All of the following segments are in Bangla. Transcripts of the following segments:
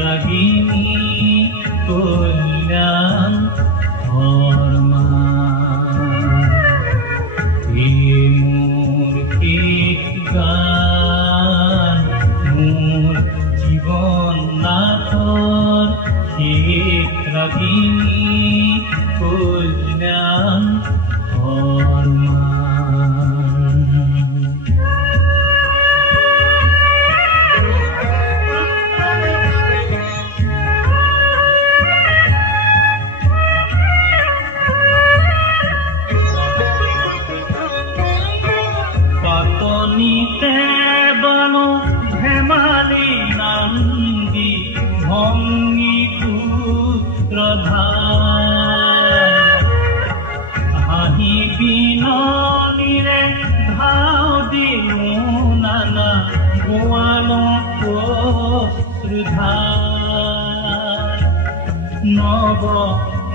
রাগিনী কল্যাণ ধর্মা মোর এক গান মোর জীবন নাথর এক রাগিনী কল্যাণ ধর্মা ধেমালি নন্দী ভঙ্গি পুত্রধার হাহি বিননীরে ধাও দিনু নানা গোয়ালো শ্রুধার নব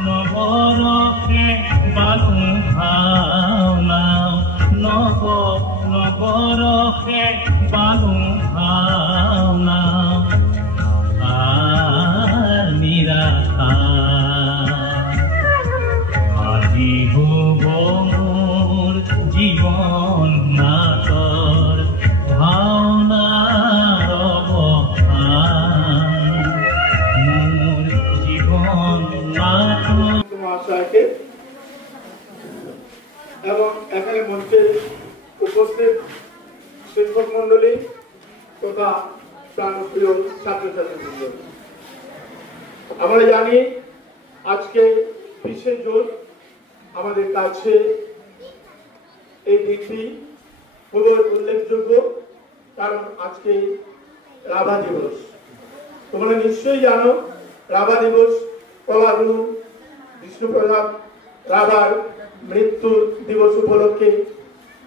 নবরকে বালু ভাওনা নব নবরকে বালু ভাওনা আর নিরাকার আজিব মোর জীবন নাটর ভাওনার মোর জীবন নাটর মহাশয়কে এবং এখানে মঞ্চে উপস্থিত শিক্ষক মন্ডলী তথা প্রাণপ্রিয় ছাত্রছাত্রীবৃন্দ, আমরা জানি আজকে 20শে জুন আমাদের কাছে এই দিনটি খুবই উল্লেখযোগ্য, কারণ আজকে রাভা দিবস। তোমরা নিশ্চয়ই জানো রাভা দিবস কলাগুরু বিষ্ণুপ্রসাদ রাভার মৃত্যু দিবস উপলক্ষে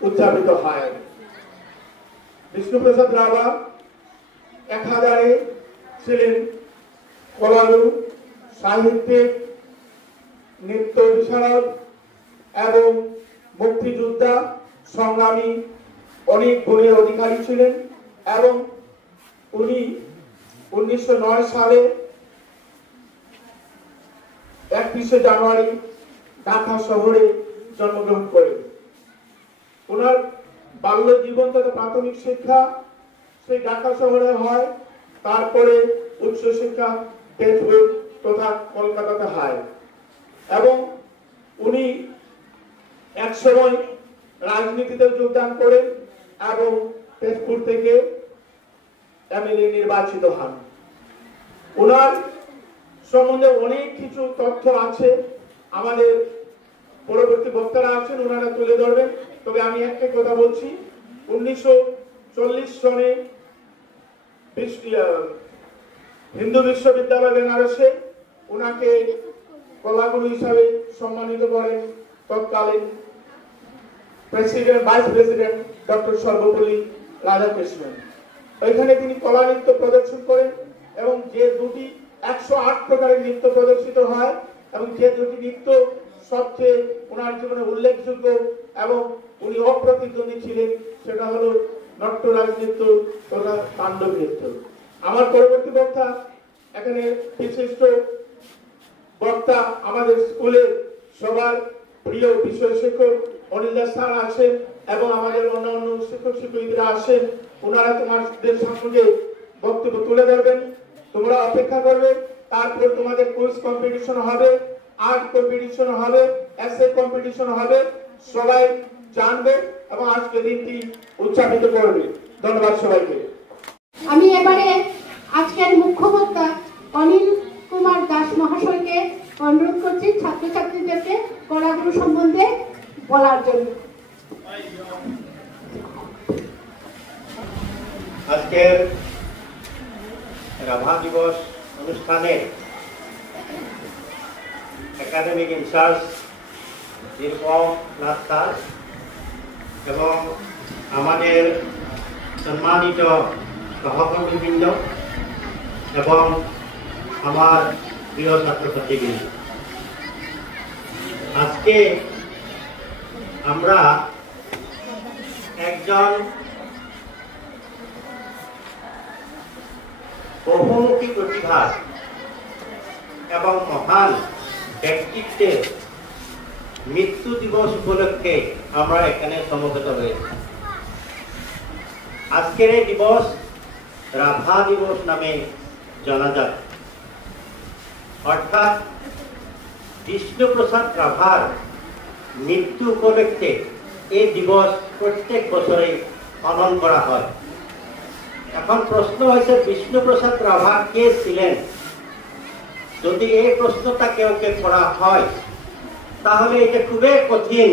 উদযাপিত হয়। বিষ্ণুপ্রসাদ রাভা একাধারে ছিলেন কলাগুরু, সাহিত্যিক, নৃত্য বিশারদ এবং মুক্তিযোদ্ধা সংগ্রামী, অনেক গুণের অধিকারী ছিলেন এবং উনি 1909 সালে 31শে জানুয়ারি ঢাকা শহরে জন্মগ্রহণ করেন। ওনার বাল্য জীবন তথা প্রাথমিক শিক্ষা সেই ঢাকা শহরে হয়, তারপরে উচ্চ শিক্ষা তেজপুর তথা কলকাতাতে হয় এবং উনি একসময় রাজনীতিতে যোগদান করেন এবং তেজপুর থেকে এমএলএ নির্বাচিত হন। ওনার সম্বন্ধে অনেক কিছু তথ্য আছে, আমাদের পরবর্তী বক্তারা আছেন, ওনারা তুলে ধরবেন। তবে আমি একটা কথা বলছি, 1940 সনে হিন্দু বিশ্ববিদ্যালয় বেনারসে ওনাকে কলাগুরু হিসাবে সম্মানিত করেন তৎকালীন vice president doctor Sarvepalli Radhakrishnan. ওইখানে তিনি কলা নৃত্য প্রদর্শন করেন এবং যে দুটি 108 প্রকারের নৃত্য প্রদর্শিত হয় এবং যে দুটি নৃত্য সবচেয়ে ওনার জীবনে উল্লেখযোগ্য এবং উনি অপ্রতিদ্বন্দ্বী ছিলেন, সেটা হলো নট্যরাজ নৃত্য তথা তাণ্ডব নৃত্য। আমার পরবর্তী বক্তা এখানে বিশিষ্ট বক্তা আমাদের স্কুলের সবার প্রিয় বিষয় শিক্ষক অনিল দাস স্যার আছেন এবং আমাদের অন্যান্য শিক্ষক শিক্ষিকারা আসেন। ওনারা তোমাদের সঙ্গে বক্তব্য তুলে ধরবেন, তোমরা অপেক্ষা করবে। তারপর তোমাদের কুইজ কম্পিটিশন হবে, আর্ট কম্পিটিশন হবে, এসে কম্পিটিশন হবে, সবাই জানবে এবং আজকে দিনটি উদযাপিত করবে। ধন্যবাদ সবাইকে। আমি এবারে আজকের মুখ্য বক্তা অনিল কুমার দাস মহাশয়কে অনুরোধ করছি ছাত্রছাত্রীদেরকে কলাগুরু সম্বন্ধে বলার জন্য। আজকের রাভা দিবস অনুষ্ঠানে academic in charge Nirupam Nath sir এবং আমাদের সম্মানিত সহকর্মীবৃন্দ এবং আমার প্রিয় ছাত্রছাত্রীবৃন্দ, আজকে আমরা একজন বহুমুখী প্রতিভা এবং মহান ব্যক্তিত্বের মৃত্যু দিবস উপলক্ষে আমরা এখানে সমবেত হয়েছি। আজকের এই দিবস রাভা দিবস নামে জানা যায়। অর্থাৎ বিষ্ণুপ্রসাদ রাভার মৃত্যু উপলক্ষে এই দিবস প্রত্যেক বছরে পালন করা হয়। এখন প্রশ্ন হয়েছে বিষ্ণুপ্রসাদ রাভা কে ছিলেন? যদি এই প্রশ্নটা কেউকে করা হয় তাহলে এটা খুবই কঠিন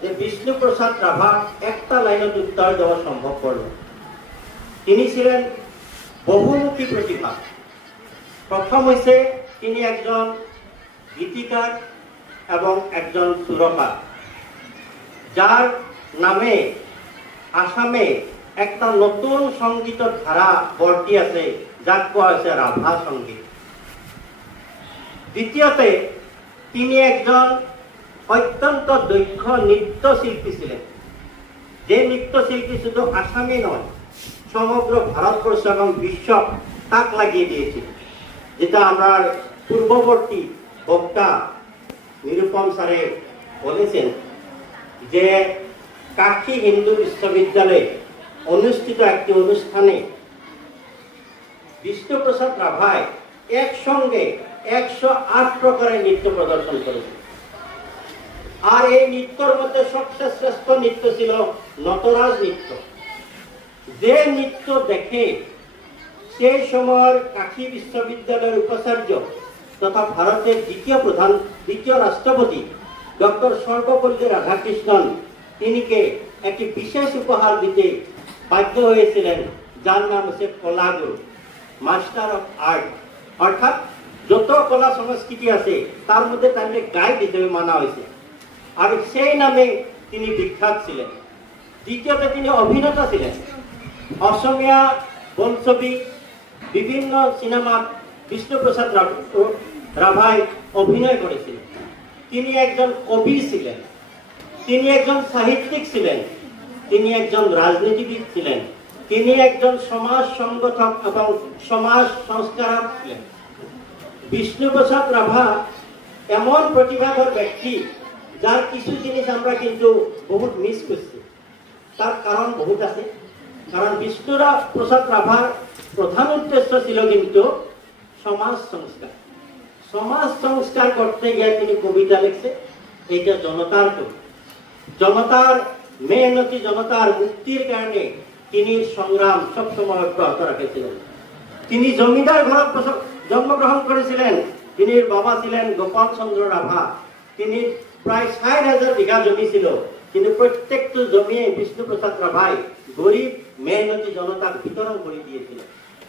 যে বিষ্ণুপ্রসাদ রাভা একটা লাইনত উত্তর দেওয়া সম্ভব হল। তিনি ছিলেন বহুমুখী প্রতিভা। প্রথম হয়েছে তিনি একজন গীতিকার এবং একজন সুরকার, যার নামে আসামে একটা নতুন সঙ্গীত ধারা বর্তি আছে, যাক কোয়া হয়েছে রাভা সঙ্গীত। দ্বিতীয়তে তিনি একজন অত্যন্ত দক্ষ নৃত্যশিল্পী ছিলেন, যে নৃত্যশিল্পী শুধু আসামে নয়, সমগ্র ভারতবর্ষ এবং বিশ্ব তাক লাগিয়ে দিয়েছিল। যেটা আমরা পূর্ববর্তী বক্তা নিরুপম স্যারে বলেছেন যে কাশী হিন্দু বিশ্ববিদ্যালয়ে অনুষ্ঠিত একটি অনুষ্ঠানে বিষ্ণুপ্রসাদ রাভায় একসঙ্গে 108 প্রকারের নৃত্য প্রদর্শন করেছে। আর এই নৃত্যর মধ্যে সবচেয়ে শ্রেষ্ঠ নৃত্য ছিল নটরাজ নৃত্য। যে নৃত্য দেখে সেই সময়ের কাশী বিশ্ববিদ্যালয়ের উপাচার্য তথা ভারতের দ্বিতীয় রাষ্ট্রপতি ডক্টর সর্বপল্লী রাধাকৃষ্ণন তিনিকে একটি বিশেষ উপহার দিতে বাধ্য হয়েছিলেন, যার নাম হচ্ছে কলাগুরু, মাস্টার অফ আর্ট। অর্থাৎ যত কলা সংস্কৃতি আছে তার মধ্যে তাকে গাইড হিসেবে মানা হয়েছে, আর সেই নামে তিনি বিখ্যাত ছিলেন। দ্বিতীয়ত তিনি অভিনেতা ছিলেন। অসমীয়া বোলছবি বিভিন্ন সিনেমা বিষ্ণুপ্রসাদ রাভায় অভিনয় করেছিলেন। তিনি একজন কবি ছিলেন, তিনি একজন সাহিত্যিক ছিলেন, তিনি একজন রাজনীতিবিদ ছিলেন, তিনি একজন সমাজ সংগঠক এবং সমাজ সংস্কারক ছিলেন। বিষ্ণুপ্রসাদ রাভা এমন প্রতিভাধর ব্যক্তি যার কিছু জিনিস আমরা কিন্তু বহুত মিস করছি। তার কারণ বহুত আছে। কারণ বিষ্ণুপ্রসাদ রাভার প্রধান উদ্দেশ্য ছিল কিন্তু সমাজ সংস্কার। সমাজ সংস্কার করতে গিয়ে তিনি কবিতা লিখছে, এইটা জনতার কবি। জনতার মেহনতি জনতার মুক্তির কারণে তিনি সংগ্রাম সবসময় অব্যাহত রেখেছিলেন। তিনি জমিদার ঘরে জন্মগ্রহণ করেছিলেন। তিনি বাবা ছিলেন গোপাল চন্দ্র রাভা। তিনি প্রায় 60,000 বিঘা জমি ছিল, কিন্তু প্রত্যেকটি জমি বিষ্ণুপ্রসাদ রাভাই গরিব মেহনতি জনতার বিতরণ করে দিয়েছিল।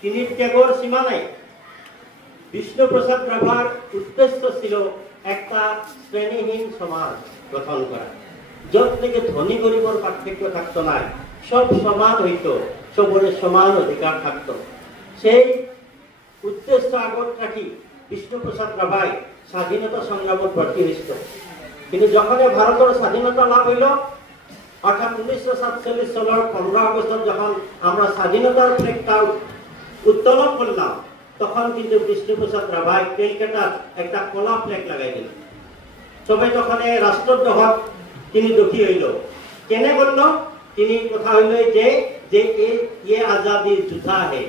তিনি ত্যাগের সীমা নাই। বিষ্ণুপ্রসাদ রাভার উদ্দেশ্য ছিল একটা শ্রেণীহীন সমাজ গঠন করা, যত থেকে ধনী গরিবর পার্থক্য থাকতো না, সব সমান হইতো, সবরে সমান অধিকার থাকতো। সেই উদ্দেশ্য আগত রাখি বিষ্ণুপ্রসাদ রাভাই স্বাধীনতা সংগ্রামত ভর্তি হয়েছিল। কিন্তু যখন ভারতের স্বাধীনতা লাভ হইল, অর্থাৎ 1947 সালের 15 আগস্ট যখন আমরা স্বাধীনতার ফ্ল্যাগটা উত্তোলন করলাম, তখন কিন্তু বিষ্ণুপ্রসাদ রাভাই কলকাতার একটা কলা ফ্ল্যাগ লাগাই দিল। সবাই তখন রাষ্ট্রদ্রোহ তিনি দোষী হইল। কেনে বলল? তিনি কথা হইল যে এ আজাদি যুদ্ধা হে,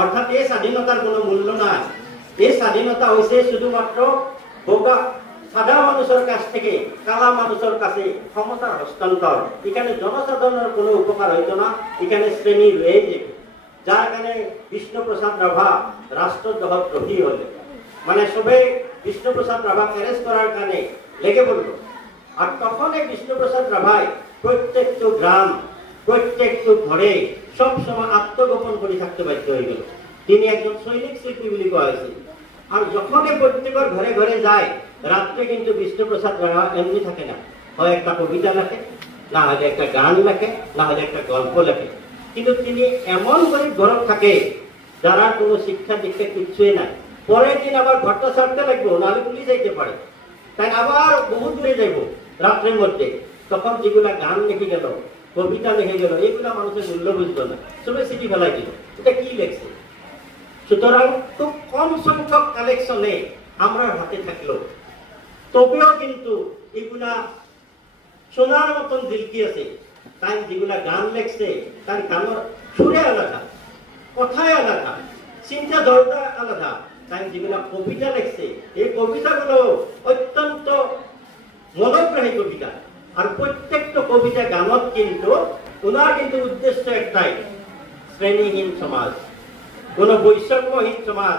অর্থাৎ এই স্বাধীনতার কোনো মূল্য নাই। এই স্বাধীনতা হয়েছে শুধুমাত্র সাদা মানুষের কাছ থেকে কালা মানুষের কাছে ক্ষমতার হস্তান্তর। এখানে জনসাধারণের কোনো উপকার হইতো না, এখানে শ্রেণী রয়ে যেত। যার কারণে বিষ্ণুপ্রসাদ রাভা রাষ্ট্রদ্রোহ দ্রোহী হলে, মানে সবে বিষ্ণুপ্রসাদ রাভা অ্যারেস্ট করার কারণে লেগে পড়ল। আর তখন এই বিষ্ণুপ্রসাদ রাভাই প্রত্যেকটি গ্রাম, প্রত্যেকটি ঘরে সবসময় আত্মগোপন করে থাকতে বাধ্য হয়ে গেল। তিনি একজন সৈনিক শিল্পী বলে কোয়া হয়েছে। আর যখন প্রত্যেকের ঘরে ঘরে যায়, রাত্রে কিন্তু বিষ্ণুপ্রসাদ রাভা এমনি থাকে না, হয় একটা কবিতা লেখে, না হলে একটা গান লেখে, না হলে একটা গল্প লেখে। কিন্তু তিনি এমন গরিব ঘরত থাকে যারা কোনো শিক্ষা দীক্ষা কিচ্ছুই নাই। পরের দিন আবার ঘরটা ছাড়তে লাগবো, নাহলে পুলিশ যাইতে পারে, তাই আবার বহু দূরে যাইব রাত্রের মধ্যে। তখন যেগুলা গান লিখে গেল, কবিতা লিখে গেল, এগুলা মানুষের মূল্য বুঝতো না, সবাই সিটি ফেলাই দিল, এটা কি লেখছে। সুতরাং খুব কম সংখ্যক কালেকশনে আমরা হাতে থাকলো, তবেও কিন্তু এগুলা শোনার মতন দিলকি আছে। তাই যেগুলা গান লেখছে তার গানের সুরে আলাদা, কথায় আলাদা, চিন্তা ধরটা আলাদা। তাই যেগুলা কবিতা লেখছে এই কবিতাগুলো অত্যন্ত মনোগ্রাহী কবিতা। আর প্রত্যেকটা কবিতা গানত কিন্তু ওনার কিন্তু উদ্দেশ্য একটাই, শ্রেণীহীন সমাজ, কোন বৈষম্যহীন সমাজ,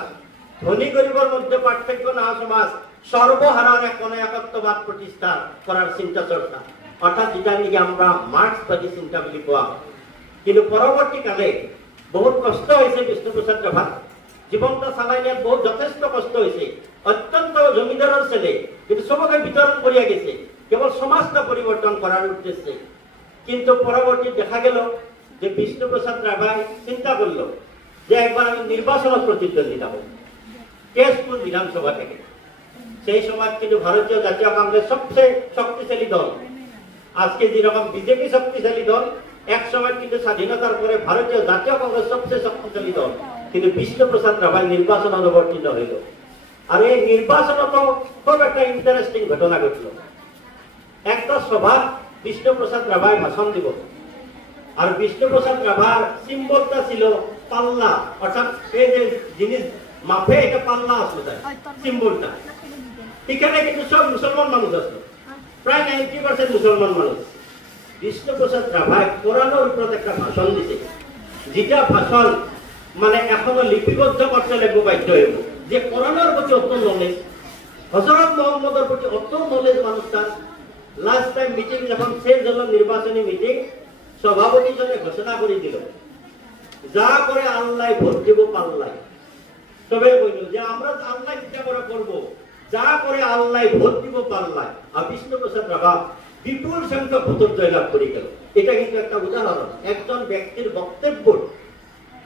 ধনী গরিবের মধ্যে পার্থক্য না সমাজ, সর্বহারার কোন একত্ববাদ প্রতিষ্ঠা করার চিন্তা চর্চা, অর্থাৎ যেটা নিয়ে আমরা মার্ক্সবাদী চিন্তা বলি কোয়া। কিন্তু পরবর্তীকালে বহুত কষ্ট হয়েছে বিষ্ণুপ্রসাদ রাভার জীবনটা চালাই নিয়ে, বহুত যথেষ্ট কষ্ট হয়েছে। অত্যন্ত জমিদারের ছেলে, কিন্তু সবকে বিতরণ করিয়া গেছে কেবল সমাজটা পরিবর্তন করার উদ্দেশ্যে। কিন্তু পরবর্তী দেখা গেল যে বিষ্ণুপ্রসাদ রাভাই চিন্তা করলো যে একবার আমি নির্বাচনত প্রতিদ্বন্দ্বিতা হব কেশপুর বিধানসভা থেকে। সেই সময় কিন্তু ভারতীয় জাতীয় কংগ্রেস সবচেয়ে শক্তিশালী দল। আজকে যেরকম বিজেপি শক্তিশালী দল, এক সময় কিন্তু স্বাধীনতার পরে ভারতীয় জাতীয় কংগ্রেস সবচেয়ে শক্তিশালী দল। কিন্তু বিষ্ণুপ্রসাদ রাভাই নির্বাচন অবতীর্ণ হইল। আর এই নির্বাচনত খুব একটা ইন্টারেস্টিং ঘটনা ঘটল। একটা সভা বিষ্ণুপ্রসাদ রাভাই ভাষণ দিব, আর বিষ্ণুপ্রসাদ রাভার সিম্বলটা ছিল পাল্লা, অর্থাৎ এই যে জিনিস মাপে এটা পাল্লা আসলো তার সিম্বলটা। এখানে কিন্তু সব মুসলমান মানুষ আসলো, প্রায় 90% মুসলমান মানুষ। বিষ্ণুপ্রসাদ রাভাই কোরআনের উপর একটা ভাষণ দিছে, যেটা ভাষণ মানে এখনো লিপিবদ্ধ করতে লাগবে, বাধ্য হইব যে কোরআনের প্রতি অত নলেজ, হযরত মুহাম্মদের প্রতি অত নলেজ মানুষ তার। লাস্ট টাইম মিটিং যখন শেষ হলো, নির্বাচনী মিটিং, সভাপতি জনে ঘোষণা করে দিল যা করে আল্লাহ ভোট দেব পাল্লাই। তবে বলল যে আমরা আল্লাহ ইচ্ছা করে করবো, যা করে আল্লাহ ভোট দিব পাল্লায়। আর বিষ্ণুপ্রসাদ রাভা বিপুল সংখ্যক ভোটের জয়লাভ করে গেল। এটা কিন্তু একটা উদাহরণ, একজন ব্যক্তির বক্তব্য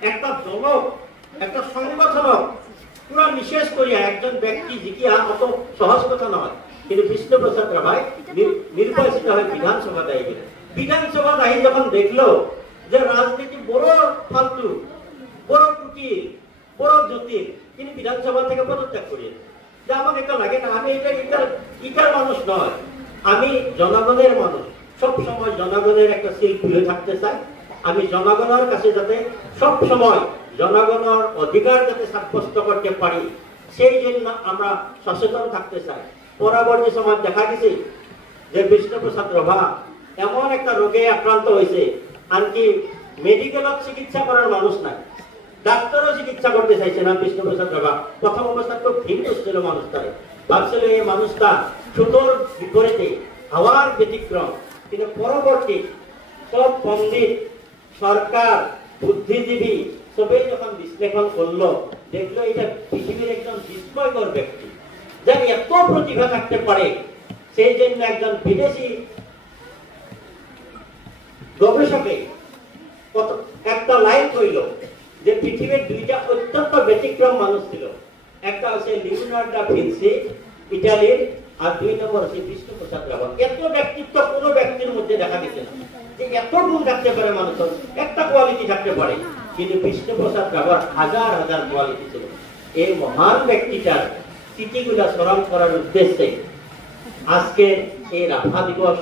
একটা দলক, একটা সংগঠনক পুরা নিশেষ করিয়া একজন ব্যক্তি জিকিয়া অত সহজ কথা নয়। কিন্তু বিষ্ণুপ্রসাদ রাভাই নির্বাচিত হয়ে বিধানসভা দায়ী গেলেন। বিধানসভা দায়ী যখন দেখলো যে রাজনীতি বড় ফালতু, বড় কুটিল, বড় জটিল, তিনি বিধানসভা থেকে পদত্যাগ করিলেন। যে আমাকে এটা লাগে না, আমি ইটার মানুষ নয়, আমি জনগণের মানুষ, সব সময় জনগণের একটা শিল্প হয়ে থাকতে চাই। আমি জনগণের কাছে যাতে সব সময় জনগণের অধিকার যাতে সাব্যস্ত করতে পারি, সেই জন্য আমরা সচেতন থাকতে চাই। পরবর্তী সময় দেখা গেছে যে বিষ্ণুপ্রসাদ রাভা এমন একটা রোগে আক্রান্ত হয়েছে, আর কি মেডিকেলত চিকিৎসা করার মানুষ নাই, ডাক্তারও চিকিৎসা করতে চাইছে না। বিষ্ণুপ্রসাদ রাভা প্রথম অবস্থা খুব ভিন্ন ছিল মানুষটারে, ভাবছিল এই মানুষটা সুতোর বিপরীতে, হাওয়ার ব্যতিক্রম। কিন্তু পরবর্তী সব পণ্ডিত, সরকার, বুদ্ধিজীবী সবাই যখন বিশ্লেষণ করলো, দেখলো এটা পৃথিবীর একজন বিস্ময়কর ব্যক্তি, যার এত প্রতিভা থাকতে পারে। সেই জন্য একজন বিদেশি গবেষকে একটা লাইন কইল যে পৃথিবীর দুইটা অত্যন্ত ব্যতিক্রম মানুষ ছিল, একটা হচ্ছে লিওনার্দো দা ভিঞ্চি ইটালির, আর 2 নম্বর হচ্ছে বিষ্ণুপ্রসাদ রাভা। এত ব্যক্তিত্ব কোনো ব্যক্তির মধ্যে দেখা গেছে না, যে এত গুণ থাকতে পারে মানুষের, একটা কোয়ালিটি থাকতে পারে। কিন্তু বিষ্ণুপ্রসাদ রাভার হাজার হাজার কোয়ালিটি ছিল। এই মহান ব্যক্তিটার স্মৃতিগুলা স্মরণ করার উদ্দেশ্যে আজকে এই রাভা দিবস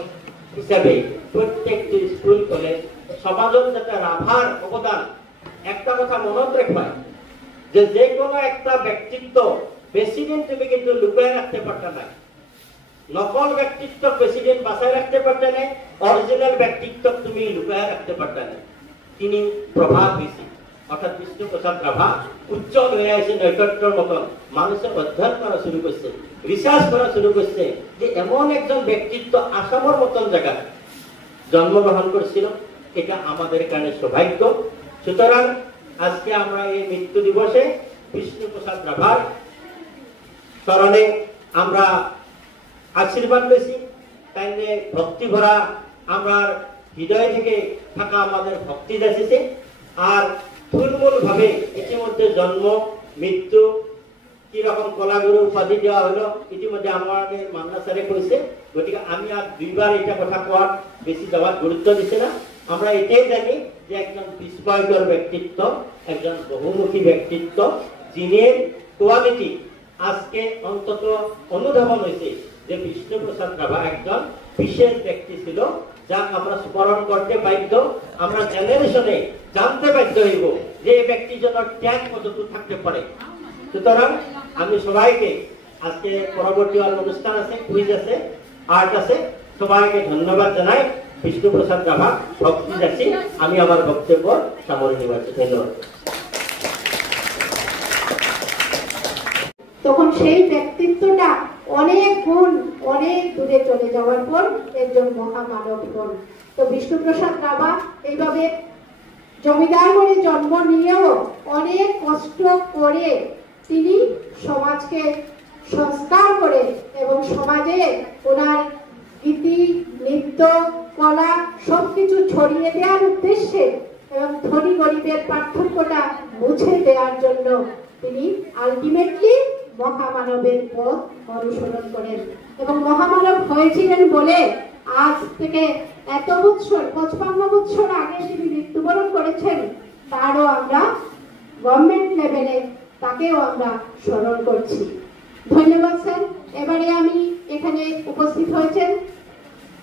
হিসাবে প্রত্যেকটি স্কুল কলেজ সমাজের যাতে রাভার অবদান, একটা কথা মনত রাখবা যে কোনো একটা ব্যক্তিত্ব বেশিদিন তুমি কিন্তু লুকিয়ে রাখতে পারতে না। নকল ব্যক্তিত্ব বেশিদিন বাঁচায় রাখতে পারতে না, অরিজিনাল ব্যক্তিত্ব তুমি লুকিয়ে রাখতে পারতে না। তিনি প্রভাব হয়েছে, অর্থাৎ বিষ্ণুপ্রসাদ রাভা উজ্জ্বল হয়ে আছে নৈকট্যর মতন। মানুষের অধ্যয়ন করা শুরু করছে, রিসার্চ করা শুরু করছে যে এমন একজন ব্যক্তিত্ব আসামের মতন জায়গা জন্মগ্রহণ করেছিল। এটা আমাদের কারণে সৌভাগ্য। সুতরাং আজকে আমরা এই মৃত্যু দিবসে বিষ্ণুপ্রসাদ রাভার স্মরণে আমরা আশীর্বাদ পেয়েছি। তাই ভক্তি ভরা আমরা হৃদয় থেকে থাকা আমাদের ভক্তি যাচ্ছে। আর থুলমূল ভাবে ইতিমধ্যে জন্ম, মৃত্যু, কিরকম কলাগুরু উপাধি দেওয়া হলো ইতিমধ্যে আমাকে মান্না স্যারে কইছে। গতিকে আমি আর দুইবার এটা কথা কোয়ার বেশি যাওয়ার গুরুত্ব দিচ্ছি না। আমরা এটাই জানি যে একজন বিস্ময়কর ব্যক্তিত্ব, একজন বহুমুখী ব্যক্তিত্ব, যিনি কোয়ালিটি আজকে অন্তত অনুধাবন হয়েছে যে বিষ্ণুপ্রসাদ রাভা একজন বিশেষ ব্যক্তি ছিল, যা আমরা স্মরণ করতে বাধ্য, আমরা জেনারেশনে জানতে বাধ্য হইব যে এই ব্যক্তির জন্য ট্যাগ কতটুকু থাকতে পারে। সুতরাং আমি সবাইকে, আজকে পরবর্তী অনুষ্ঠান আছে, কুইজ আছে, আর্ট আছে, সবাইকে ধন্যবাদ জানাই। বিষ্ণুপ্রসাদ রাভা ভক্তি যাচ্ছি, আমি আমার বক্তব্য সামনে নিবাচ্ছি। ধন্যবাদ। তখন সেই ব্যক্তিত্বটা অনেক গুণ অনেক দূরে চলে যাওয়ার পর একজন মহামানব হন। তো বিষ্ণুপ্রসাদ রাভা এইভাবে জমিদার ঘরে জন্ম নিয়েও অনেক কষ্ট করে তিনি সমাজকে সংস্কার করে এবং সমাজে ওনার গীতি, নৃত্য, কলা সবকিছু ছড়িয়ে দেওয়ার উদ্দেশ্যে এবং ধনী গরিবের পার্থক্যটা মুছে দেওয়ার জন্য তিনি আলটিমেটলি মহামানবের পথ অনুসরণ করেন এবং মহামানব হয়েছিলেন বলে আজ থেকে এত বছর 55 বছর আগে তিনি মৃত্যুবরণ করেছেন, তারও আমরা গভর্নমেন্ট লেভেলে তাকেও আমরা স্মরণ করছি। ধন্যবাদ স্যার। এবারে আমি এখানে উপস্থিত হয়েছেন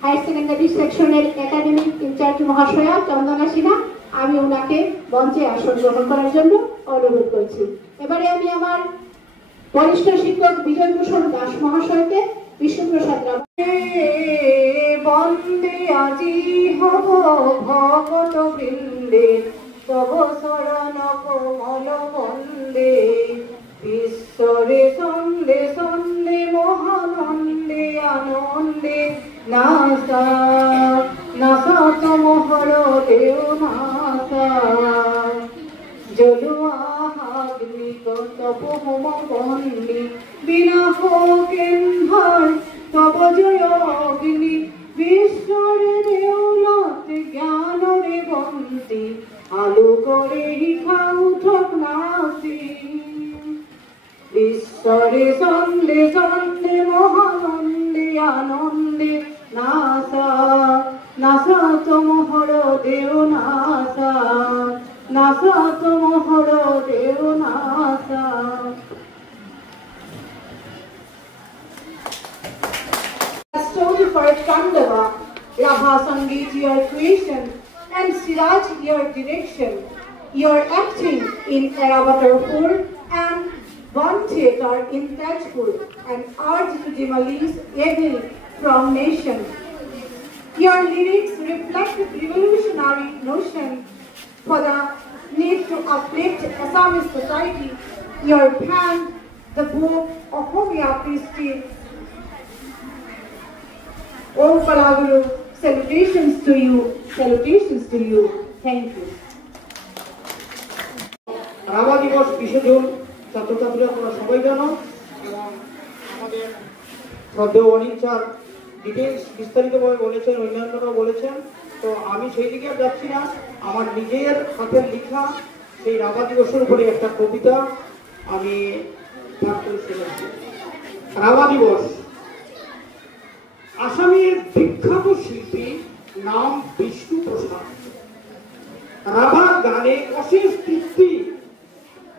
হায়ার সেকেন্ডারি সেকশনের একাডেমিক ইনচার্জ মহাশয়া চন্দনা সিনহা, আমি ওনাকে মঞ্চে আসন গ্রহণ করার জন্য অনুরোধ করছি। এবারে আমি আমার বরিষ্ঠ শিক্ষক বিজয়ভূষণ দাস মহাশয়কে বিষ্ণুপ্রসাদ রাভা বন্দে আজি হব ভগত বৃন্দে তব শরণ কোমল বন্দে ঈশ্বরে সন্দে সন্দে মহানন্দে আনন্দে নাসা নাসা তমহর দেও নাসা জলুয়াগ্নিক তপ হোম বন্দি বিনা হোকেন ভার তব জয় অগ্নি বিশ্বরে দেউলত জ্ঞান রে বন্তি আলু করে হিখা উঠক নাসি ঈশ্বরে সন্দে সন্দে মহানন্দে আনন্দে নাসা নাসা তমহর দেও নাসা নাসা তমহর দেও NASA. Story for Kandava, Rabha Sangeet your creation, and Siraj your direction. Your acting in Eravatar 4 and One Theatre in Tajpur and urge to demolish evil from nation. Your lyrics reflect revolutionary notion for the need to uplift Assamese society. Your pen, the book of homeopathy. Om Palaguru, salutations to you, salutations to you. Thank you. Rabha দিবস 20 জুন ছাত্রছাত্রীরা তোমরা সবাই জানো এবং আমাদের শ্রদ্ধেয় অনিল স্যার ডিটেলস বিস্তারিতভাবে বলেছেন, অন্যান্যরাও বলেছেন। তো আমি সেই দিকে আর যাচ্ছি না, আমার নিজের হাতের লেখা সেই রাভা দিবসের উপরে একটা কবিতা আমি পাঠ করে শোনাচ্ছি। রাভা দিবস। আসামের বিখ্যাত শিল্পী নাম বিষ্ণুপ্রসাদ রাভা। গানে অশেষ তৃপ্তি,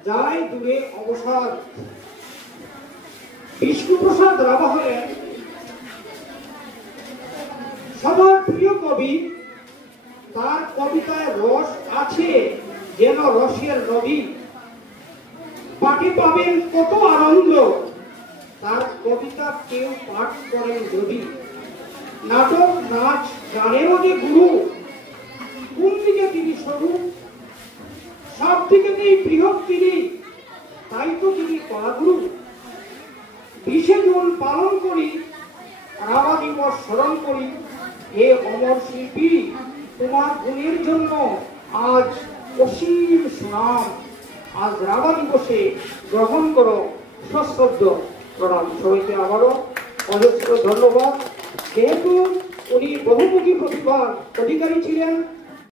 যায় দূরে অবসাদ। বিষ্ণুপ্রসাদ রাভা হলেন সবার প্রিয় কবি। তার কবিতায় রস আছে যেন রসের নদী। পাঠে পাবেন কত আনন্দ, তার কবিতা কেউ পাঠ করেন যদি। নাটক, নাচ, গানেরও যে গুরু, কোন দিকে তিনি সরু, সব দিকে বৃহৎ তিনি, তাই তো তিনি কলাগুরু। 20 জুন পালন করি, রাভা দিবস স্মরণ করি। হে অমর শিল্পী, তোমার গুণের জন্য আজ অসীম সুনাম। আজ রাভা দিবসে গ্রহণ করো সশ্রদ্ধ প্রণাম। সবাইকে আবারও অজস্র ধন্যবাদ। যেহেতু উনি বহুমুখী প্রতিভার অধিকারী ছিলেন,